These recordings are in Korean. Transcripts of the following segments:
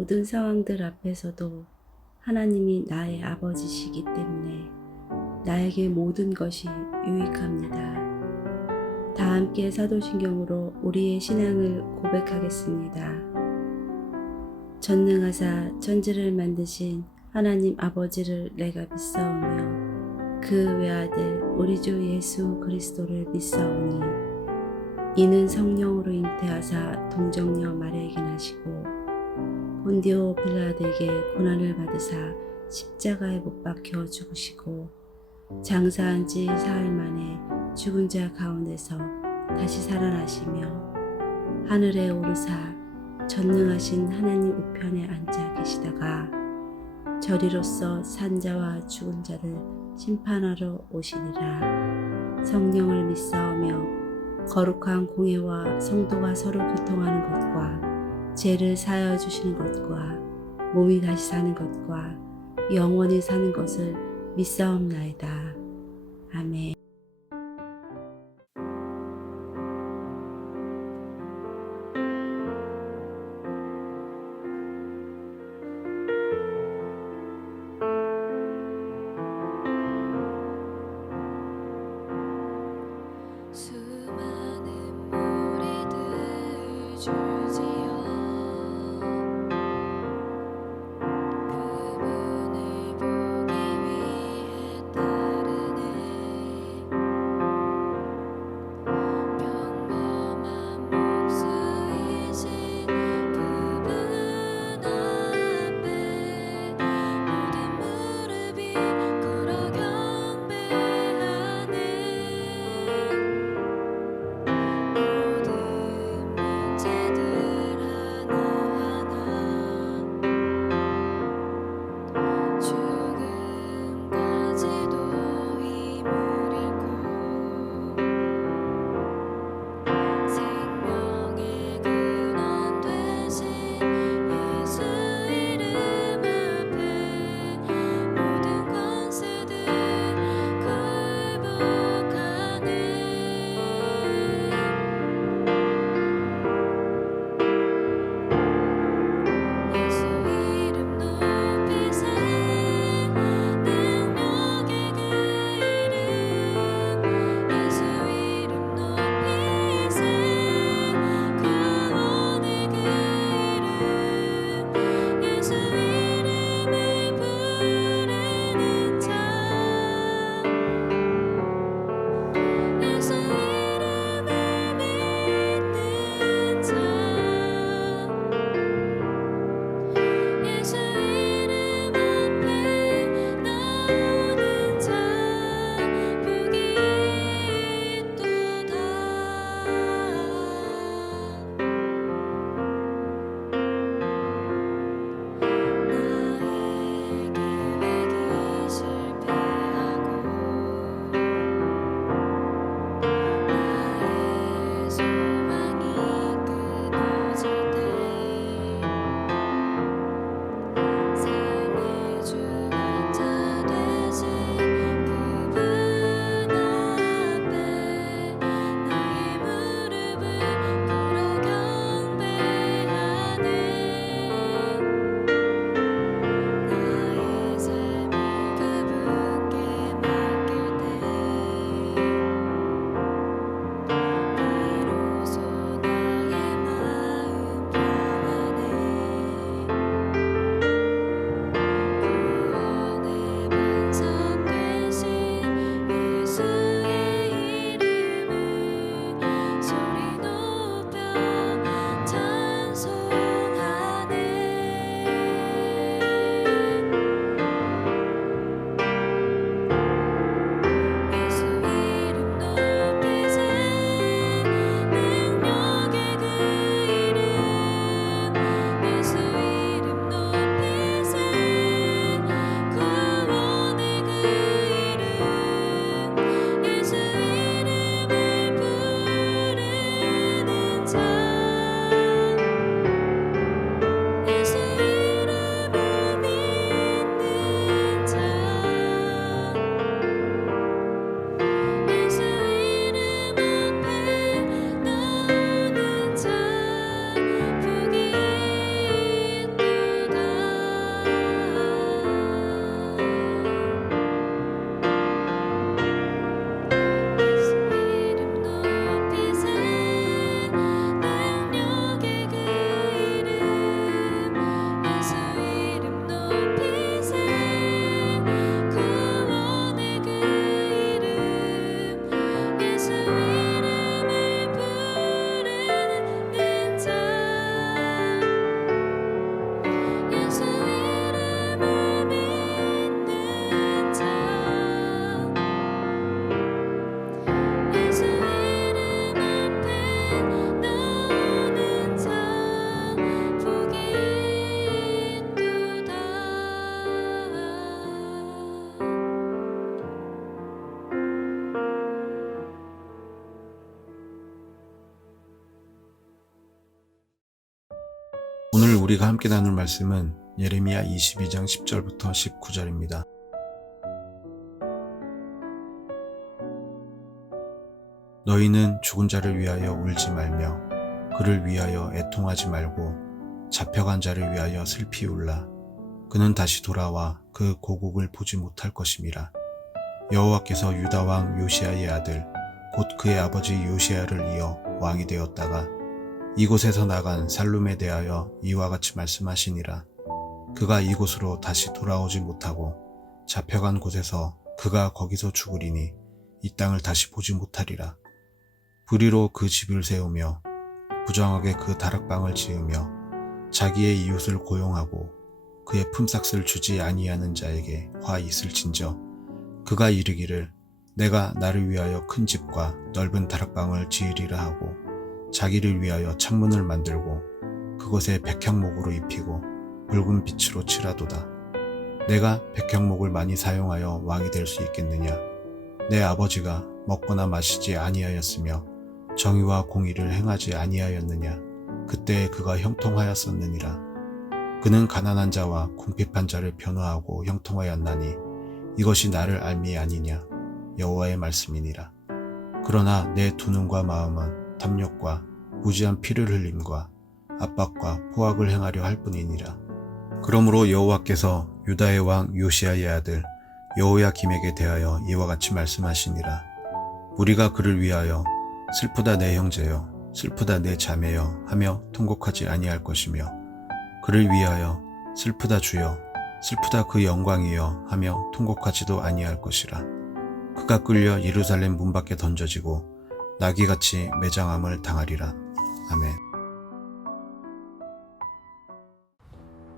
모든 상황들 앞에서도 하나님이 나의 아버지시기 때문에 나에게 모든 것이 유익합니다. 다 함께 사도신경으로 우리의 신앙을 고백하겠습니다. 전능하사 천지를 만드신 하나님 아버지를 내가 믿사오며 그 외아들 우리 주 예수 그리스도를 믿사오니 이는 성령으로 잉태하사 동정녀 마리아에게 나시고 본디오 빌라도에게 고난을 받으사 십자가에 못 박혀 죽으시고 장사한 지 사흘 만에 죽은 자 가운데서 다시 살아나시며 하늘에 오르사 전능하신 하나님 우편에 앉아 계시다가 저리로서 산자와 죽은 자를 심판하러 오시리라. 성령을 믿사오며 거룩한 공회와 성도가 서로 교통하는 것과 죄를 사하여 주시는 것과 몸이 다시 사는 것과 영원히 사는 것을 믿사옵나이다. 아멘. 수많은 무리들 줄지어 그분을 보기 위해 따르네. 오늘 우리가 함께 나눌 말씀은 예레미야 22장 10절부터 19절입니다. 너희는 죽은 자를 위하여 울지 말며 그를 위하여 애통하지 말고 잡혀간 자를 위하여 슬피 울라. 그는 다시 돌아와 그 고국을 보지 못할 것임이라. 여호와께서 유다 왕 요시야의 아들 곧 그의 아버지 요시야를 이어 왕이 되었다가 이곳에서 나간 살룸에 대하여 이와 같이 말씀하시니라. 그가 이곳으로 다시 돌아오지 못하고 잡혀간 곳에서 그가 거기서 죽으리니 이 땅을 다시 보지 못하리라. 불의로 그 집을 세우며 부정하게 그 다락방을 지으며 자기의 이웃을 고용하고 그의 품삯을 주지 아니하는 자에게 화 있을진저 그가 이르기를 내가 나를 위하여 큰 집과 넓은 다락방을 지으리라 하고 자기를 위하여 창문을 만들고 그것에 백향목으로 입히고 붉은 빛으로 칠하도다. 내가 백향목을 많이 사용하여 왕이 될 수 있겠느냐? 내 아버지가 먹거나 마시지 아니하였으며 정의와 공의를 행하지 아니하였느냐? 그때 그가 형통하였었느니라. 그는 가난한 자와 궁핍한 자를 변호하고 형통하였나니 이것이 나를 알미 아니냐? 여호와의 말씀이니라. 그러나 내 두 눈과 마음은 탐욕과 무지한 피를 흘림과 압박과 포악을 행하려 할 뿐이니라. 그러므로 여호와께서 유다의 왕 요시야의 아들 여호야김에게 대하여 이와 같이 말씀하시니라. 우리가 그를 위하여 슬프다 내 형제여 슬프다 내 자매여 하며 통곡하지 아니할 것이며 그를 위하여 슬프다 주여 슬프다 그 영광이여 하며 통곡하지도 아니할 것이라. 그가 끌려 예루살렘 문 밖에 던져지고 나귀같이 매장함을 당하리라. 아멘.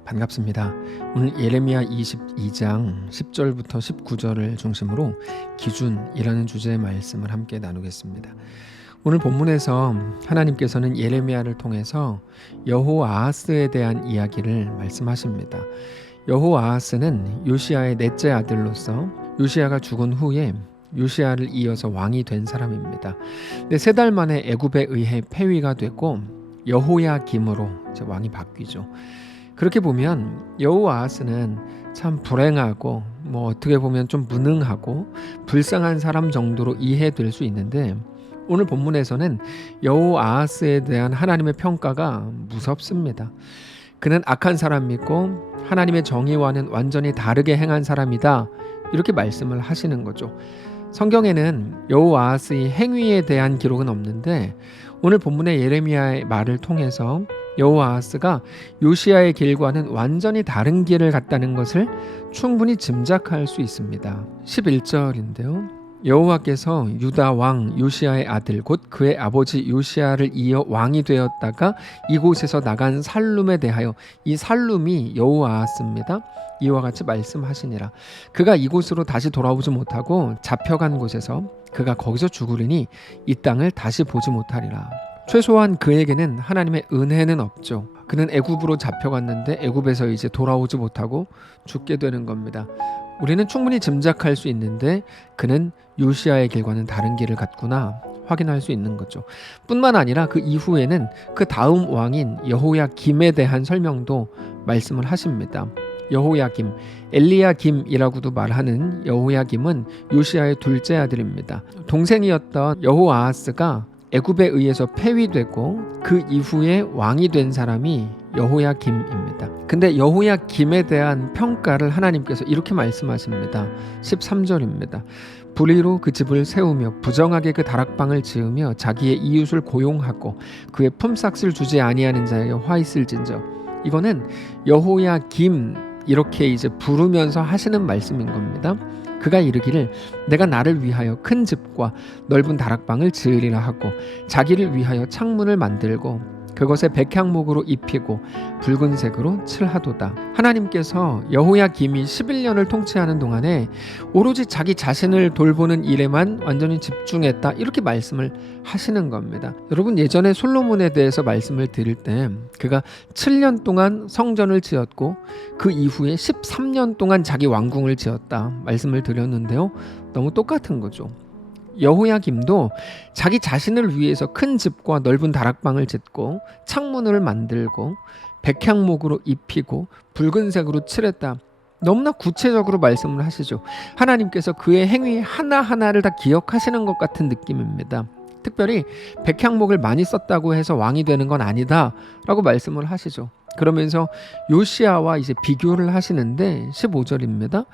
반갑습니다. 오늘 예레미야 22장 10절부터 19절을 중심으로 기준이라는 주제의 말씀을 함께 나누겠습니다. 오늘 본문에서 하나님께서는 예레미야를 통해서 여호아하스에 대한 이야기를 말씀하십니다. 여호아하스는 요시야의 넷째 아들로서 요시야가 죽은 후에 요시야를 이어서 왕이 된 사람입니다. 근데 3달 만에 애굽에 의해 폐위가 되고 여호야김으로 이제 왕이 바뀌죠. 그렇게 보면 여호아하스는 참 불행하고 어떻게 보면 좀 무능하고 불쌍한 사람 정도로 이해될 수 있는데 오늘 본문에서는 여호아하스에 대한 하나님의 평가가 무섭습니다. 그는 악한 사람이고 하나님의 정의와는 완전히 다르게 행한 사람이다. 이렇게 말씀을 하시는 거죠. 성경에는 여호아하스의 행위에 대한 기록은 없는데 오늘 본문의 예레미야의 말을 통해서 여호아하스가 요시야의 길과는 완전히 다른 길을 갔다는 것을 충분히 짐작할 수 있습니다. 11절인데요. 여호와께서 유다 왕 요시야의 아들 곧 그의 아버지 요시야를 이어 왕이 되었다가 이곳에서 나간 살룸에 대하여 이 살룸이 여호아하스입니다. 이와 같이 말씀하시니라. 그가 이곳으로 다시 돌아오지 못하고 잡혀간 곳에서 그가 거기서 죽으리니 이 땅을 다시 보지 못하리라. 최소한 그에게는 하나님의 은혜는 없죠. 그는 애굽으로 잡혀갔는데 애굽에서 이제 돌아오지 못하고 죽게 되는 겁니다. 우리는 충분히 짐작할 수 있는데 그는 요시야의 길과는 다른 길을 갔구나 확인할 수 있는 거죠. 뿐만 아니라 그 이후에는 그 다음 왕인 여호야김에 대한 설명도 말씀을 하십니다. 여호야김, 엘리야김이라고도 말하는 여호야김은 요시야의 둘째 아들입니다. 동생이었던 여호아하스가 애굽에 의해서 폐위되고 그 이후에 왕이 된 사람이 여호야김입니다. 근데 여호야김에 대한 평가를 하나님께서 이렇게 말씀하십니다. 13절입니다. 불의로 그 집을 세우며 부정하게 그 다락방을 지으며 자기의 이웃을 고용하고 그의 품삯을 주지 아니하는 자에게 화 있을진저. 이거는 여호야김 이렇게 이제 부르면서 하시는 말씀인 겁니다. 그가 이르기를 내가 나를 위하여 큰 집과 넓은 다락방을 지으리라 하고 자기를 위하여 창문을 만들고 그것에 백향목으로 입히고 붉은색으로 칠하도다. 하나님께서 여호야김이 11년을 통치하는 동안에 오로지 자기 자신을 돌보는 일에만 완전히 집중했다. 이렇게 말씀을 하시는 겁니다. 여러분 예전에 솔로몬에 대해서 말씀을 드릴 때 그가 7년 동안 성전을 지었고 그 이후에 13년 동안 자기 왕궁을 지었다. 말씀을 드렸는데요. 너무 똑같은 거죠. 여호야김도 자기 자신을 위해서 큰 집과 넓은 다락방을 짓고 창문을 만들고 백향목으로 입히고 붉은색으로 칠했다. 너무나 구체적으로 말씀을 하시죠. 하나님께서 그의 행위 하나하나를 다 기억하시는 것 같은 느낌입니다. 특별히 백향목을 많이 썼다고 해서 왕이 되는 건 아니다 라고 말씀을 하시죠. 그러면서 요시야와 이제 비교를 하시는데 15절입니다.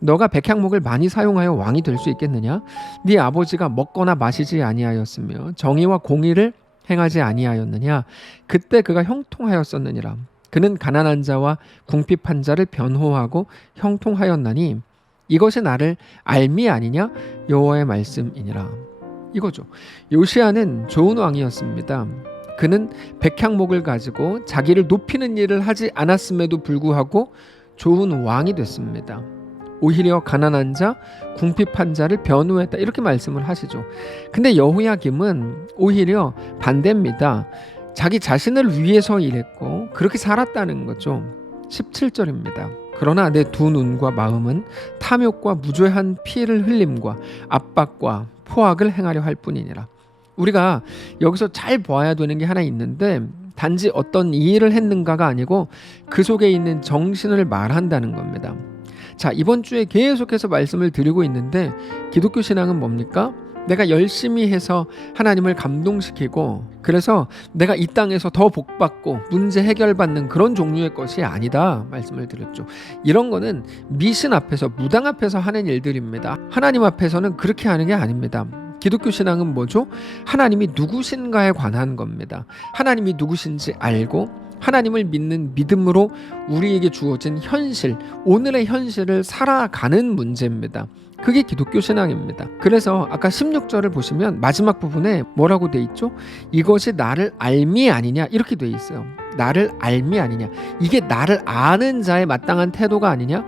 너가 백향목을 많이 사용하여 왕이 될 수 있겠느냐? 네 아버지가 먹거나 마시지 아니하였으며 정의와 공의를 행하지 아니하였느냐? 그때 그가 형통하였었느니라. 그는 가난한 자와 궁핍한 자를 변호하고 형통하였나니 이것이 나를 알미 아니냐? 여호와의 말씀이니라. 이거죠. 요시야는 좋은 왕이었습니다. 그는 백향목을 가지고 자기를 높이는 일을 하지 않았음에도 불구하고 좋은 왕이 됐습니다. 오히려 가난한 자, 궁핍한 자를 변호했다 이렇게 말씀을 하시죠. 근데 여호야김은 오히려 반대입니다. 자기 자신을 위해서 일했고 그렇게 살았다는 거죠. 17절입니다. 그러나 내 두 눈과 마음은 탐욕과 무죄한 피를 흘림과 압박과 포악을 행하려 할 뿐이니라. 우리가 여기서 잘 보아야 되는 게 하나 있는데 단지 어떤 일을 했는가가 아니고 그 속에 있는 정신을 말한다는 겁니다. 자, 이번 주에 계속해서 말씀을 드리고 있는데 기독교 신앙은 뭡니까? 내가 열심히 해서 하나님을 감동시키고 그래서 내가 이 땅에서 더 복받고 문제 해결받는 그런 종류의 것이 아니다 말씀을 드렸죠. 이런 거는 미신 앞에서 무당 앞에서 하는 일들입니다. 하나님 앞에서는 그렇게 하는 게 아닙니다. 기독교 신앙은 뭐죠? 하나님이 누구신가에 관한 겁니다. 하나님이 누구신지 알고 하나님을 믿는 믿음으로 우리에게 주어진 현실, 오늘의 현실을 살아가는 문제입니다. 그게 기독교 신앙입니다. 그래서 아까 16절을 보시면 마지막 부분에 뭐라고 돼 있죠? 이것이 나를 알미 아니냐 이렇게 돼 있어요. 나를 알미 아니냐. 이게 나를 아는 자의 마땅한 태도가 아니냐?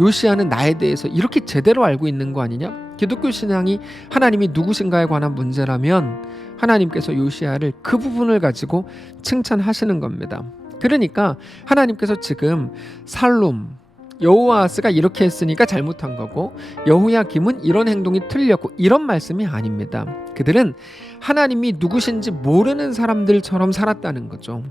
요시야는 나에 대해서 이렇게 제대로 알고 있는 거 아니냐? 기독교 신앙이 하나님이 누구신가에 관한 문제라면 하나님께서 요시야를 그 부분을 가지고 칭찬하시는 겁니다. 그러니까 하나님께서 지금 살룸, 여호아스가 이렇게 했으니까 잘못한 거고 여호야김은 이런 행동이 틀렸고 이런 말씀이 아닙니다. 그들은 하나님이 누구신지 모르는 사람들처럼 살았다는 거죠.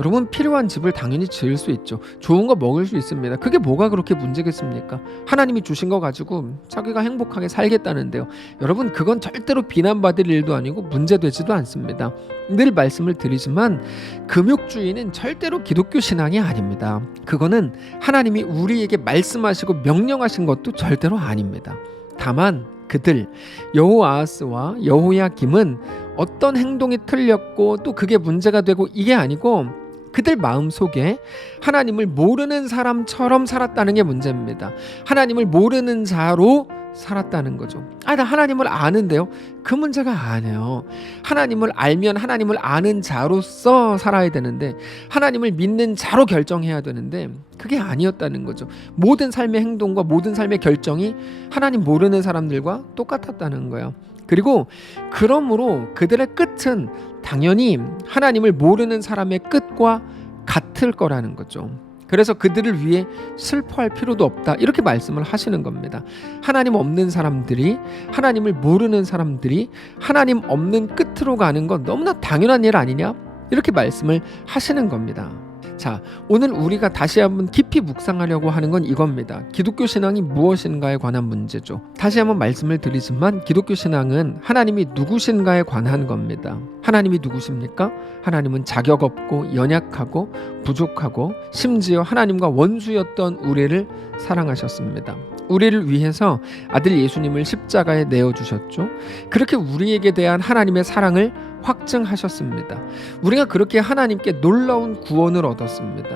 여러분, 필요한 집을 당연히 지을 수 있죠. 좋은 거 먹을 수 있습니다. 그게 뭐가 그렇게 문제겠습니까? 하나님이 주신 거 가지고 자기가 행복하게 살겠다는데요. 여러분, 그건 절대로 비난받을 일도 아니고 문제되지도 않습니다. 늘 말씀을 드리지만 금욕주의는 절대로 기독교 신앙이 아닙니다. 그거는 하나님이 우리에게 말씀하시고 명령하신 것도 절대로 아닙니다. 다만 그들 여호아하스와 여호야김은 어떤 행동이 틀렸고 또 그게 문제가 되고 이게 아니고 그들 마음속에 하나님을 모르는 사람처럼 살았다는 게 문제입니다. 하나님을 모르는 자로 살았다는 거죠. 나 하나님을 아는데요. 그 문제가 아니에요. 하나님을 알면 하나님을 아는 자로서 살아야 되는데 하나님을 믿는 자로 결정해야 되는데 그게 아니었다는 거죠. 모든 삶의 행동과 모든 삶의 결정이 하나님 모르는 사람들과 똑같았다는 거예요. 그리고 그러므로 그들의 끝은 당연히 하나님을 모르는 사람의 끝과 같을 거라는 거죠. 그래서 그들을 위해 슬퍼할 필요도 없다 이렇게 말씀을 하시는 겁니다. 하나님 없는 사람들이, 하나님을 모르는 사람들이 하나님 없는 끝으로 가는 건 너무나 당연한 일 아니냐 이렇게 말씀을 하시는 겁니다. 자, 오늘 우리가 다시 한번 깊이 묵상하려고 하는 건 이겁니다. 기독교 신앙이 무엇인가에 관한 문제죠. 다시 한번 말씀을 드리지만 기독교 신앙은 하나님이 누구신가에 관한 겁니다. 하나님이 누구십니까? 하나님은 자격 없고 연약하고 부족하고 심지어 하나님과 원수였던 우리를 사랑하셨습니다. 우리를 위해서 아들 예수님을 십자가에 내어주셨죠. 그렇게 우리에게 대한 하나님의 사랑을 확증하셨습니다. 우리가 그렇게 하나님께 놀라운 구원을 얻었습니다.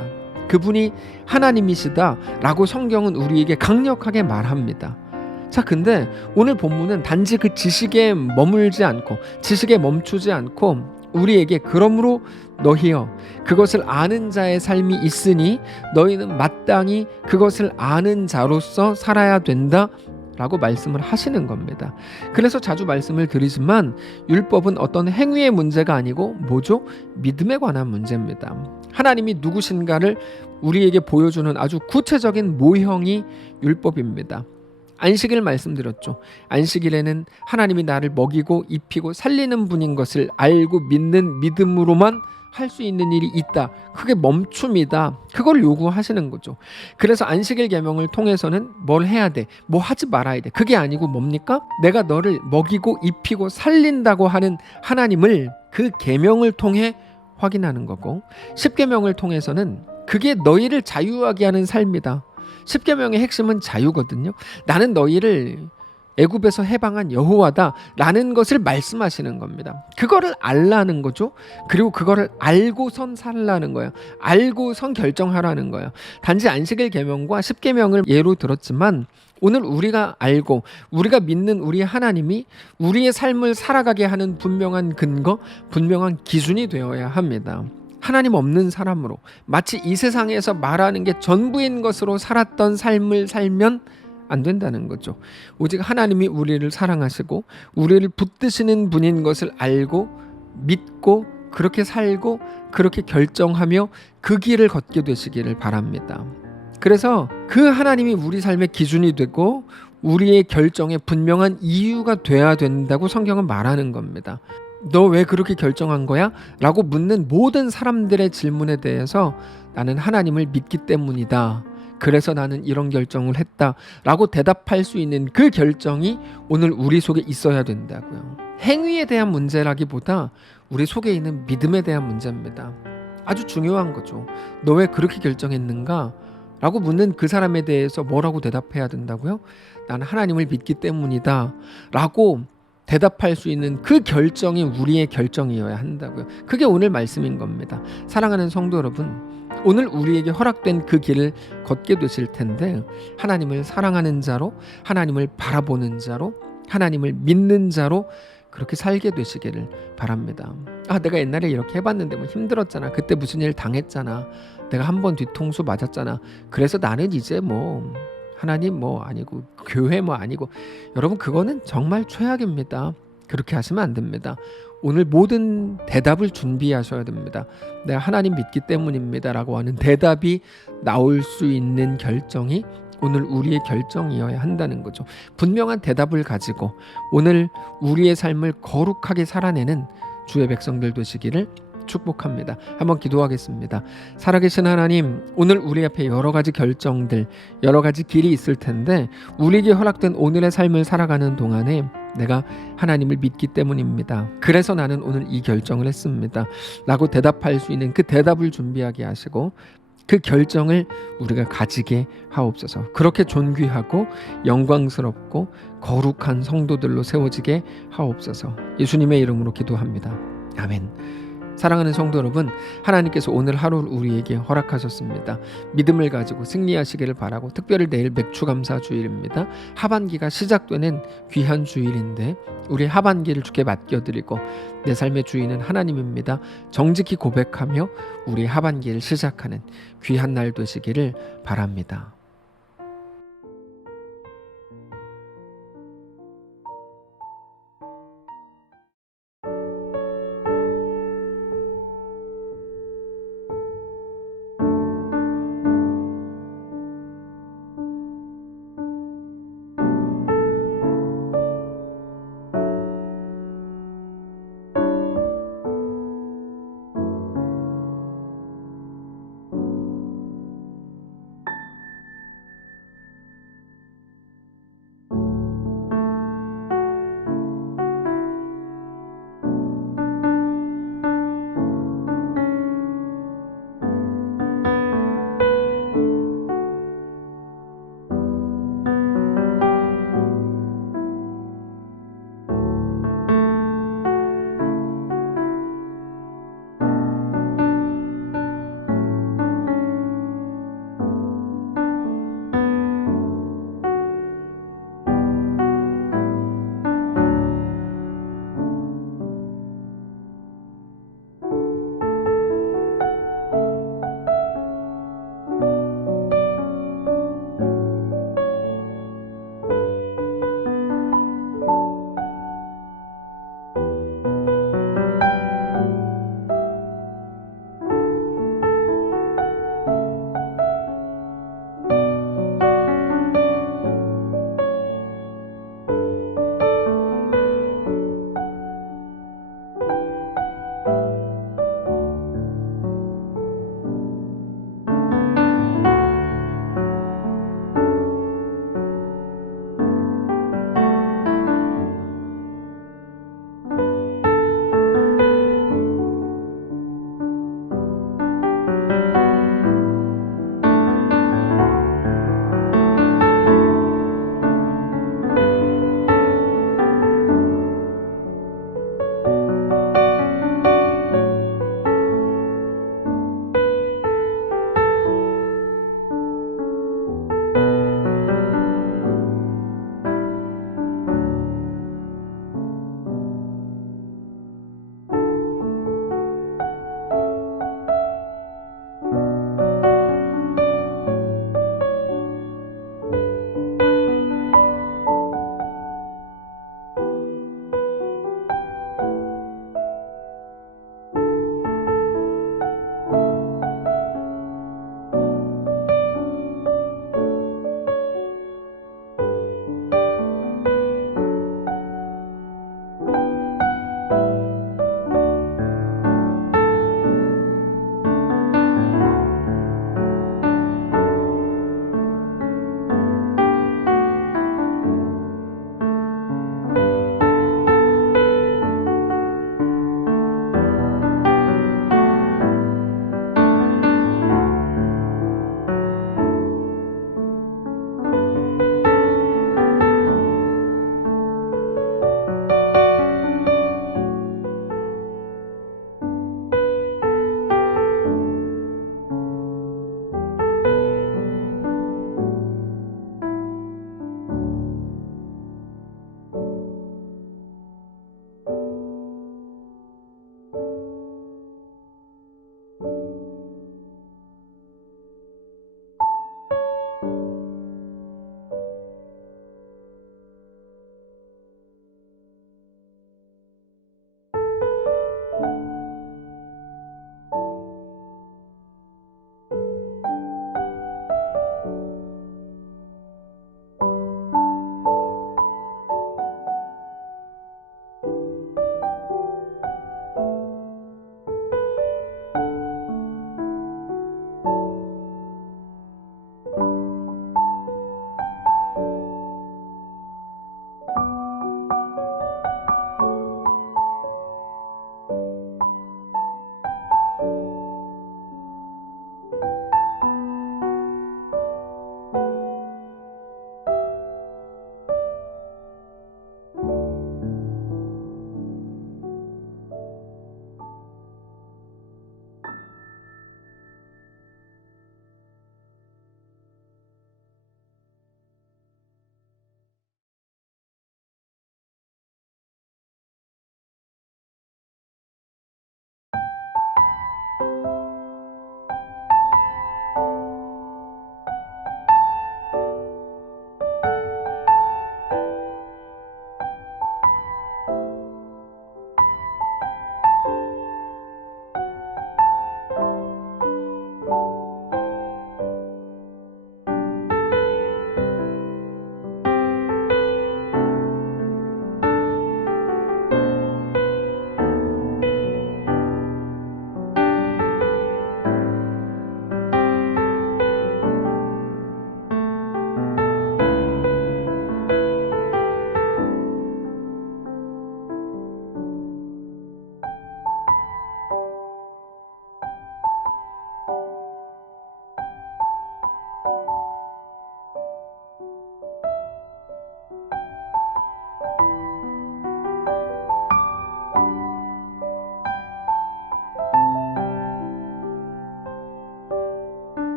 그분이 하나님이시다라고 성경은 우리에게 강력하게 말합니다. 자, 근데 오늘 본문은 단지 그 지식에 머물지 않고 지식에 멈추지 않고 우리에게 그러므로 너희여 그것을 아는 자의 삶이 있으니 너희는 마땅히 그것을 아는 자로서 살아야 된다 라고 말씀을 하시는 겁니다. 그래서 자주 말씀을 드리지만 율법은 어떤 행위의 문제가 아니고 뭐죠? 믿음에 관한 문제입니다. 하나님이 누구신가를 우리에게 보여주는 아주 구체적인 모형이 율법입니다. 안식일 말씀드렸죠. 안식일에는 하나님이 나를 먹이고 입히고 살리는 분인 것을 알고 믿는 믿음으로만 할 수 있는 일이 있다. 그게 멈춤이다. 그걸 요구하시는 거죠. 그래서 안식일 계명을 통해서는 뭘 해야 돼? 뭐 하지 말아야 돼. 그게 아니고 뭡니까? 내가 너를 먹이고 입히고 살린다고 하는 하나님을 그 계명을 통해 확인하는 거고, 십계명을 통해서는 그게 너희를 자유하게 하는 삶이다. 십계명의 핵심은 자유거든요. 나는 너희를 애굽에서 해방한 여호와다 라는 것을 말씀하시는 겁니다. 그거를 알라는 거죠. 그리고 그거를 알고선 살라는 거예요. 알고선 결정하라는 거예요. 단지 안식일 계명과 십계명을 예로 들었지만 오늘 우리가 알고 우리가 믿는 우리 하나님이 우리의 삶을 살아가게 하는 분명한 근거, 분명한 기준이 되어야 합니다. 하나님 없는 사람으로 마치 이 세상에서 말하는 게 전부인 것으로 살았던 삶을 살면 안 된다는 거죠. 오직 하나님이 우리를 사랑하시고 우리를 붙드시는 분인 것을 알고 믿고 그렇게 살고 그렇게 결정하며 그 길을 걷게 되시기를 바랍니다. 그래서 그 하나님이 우리 삶의 기준이 되고 우리의 결정에 분명한 이유가 돼야 된다고 성경은 말하는 겁니다. 너 왜 그렇게 결정한 거야? 라고 묻는 모든 사람들의 질문에 대해서 나는 하나님을 믿기 때문이다. 그래서 나는 이런 결정을 했다 라고 대답할 수 있는 그 결정이 오늘 우리 속에 있어야 된다고요. 행위에 대한 문제라기보다 우리 속에 있는 믿음에 대한 문제입니다. 아주 중요한 거죠. 너 왜 그렇게 결정했는가? 라고 묻는 그 사람에 대해서 뭐라고 대답해야 된다고요? 나는 하나님을 믿기 때문이다 라고 대답할 수 있는 그 결정이 우리의 결정이어야 한다고요. 그게 오늘 말씀인 겁니다. 사랑하는 성도 여러분, 오늘 우리에게 허락된 그 길을 걷게 되실 텐데 하나님을 사랑하는 자로, 하나님을 바라보는 자로, 하나님을 믿는 자로 그렇게 살게 되시기를 바랍니다. 내가 옛날에 이렇게 해봤는데 뭐 힘들었잖아. 그때 무슨 일 당했잖아. 내가 한 번 뒤통수 맞았잖아. 그래서 나는 이제 뭐 하나님 뭐 아니고 교회 뭐 아니고, 여러분 그거는 정말 최악입니다. 그렇게 하시면 안 됩니다. 오늘 모든 대답을 준비하셔야 됩니다. 내가 하나님 믿기 때문입니다 라고 하는 대답이 나올 수 있는 결정이 오늘 우리의 결정이어야 한다는 거죠. 분명한 대답을 가지고 오늘 우리의 삶을 거룩하게 살아내는 주의 백성들 되시기를 축복합니다. 한번 기도하겠습니다. 살아계신 하나님, 오늘 우리 앞에 여러 가지 결정들, 여러 가지 길이 있을 텐데 우리에게 허락된 오늘의 삶을 살아가는 동안에 내가 하나님을 믿기 때문입니다. 그래서 나는 오늘 이 결정을 했습니다 라고 대답할 수 있는 그 대답을 준비하게 하시고 그 결정을 우리가 가지게 하옵소서. 그렇게 존귀하고 영광스럽고 거룩한 성도들로 세워지게 하옵소서. 예수님의 이름으로 기도합니다. 아멘. 사랑하는 성도 여러분, 하나님께서 오늘 하루를 우리에게 허락하셨습니다. 믿음을 가지고 승리하시기를 바라고, 특별히 내일 맥추감사 주일입니다. 하반기가 시작되는 귀한 주일인데 우리 하반기를 주께 맡겨드리고 내 삶의 주인은 하나님입니다. 정직히 고백하며 우리 하반기를 시작하는 귀한 날 되시기를 바랍니다.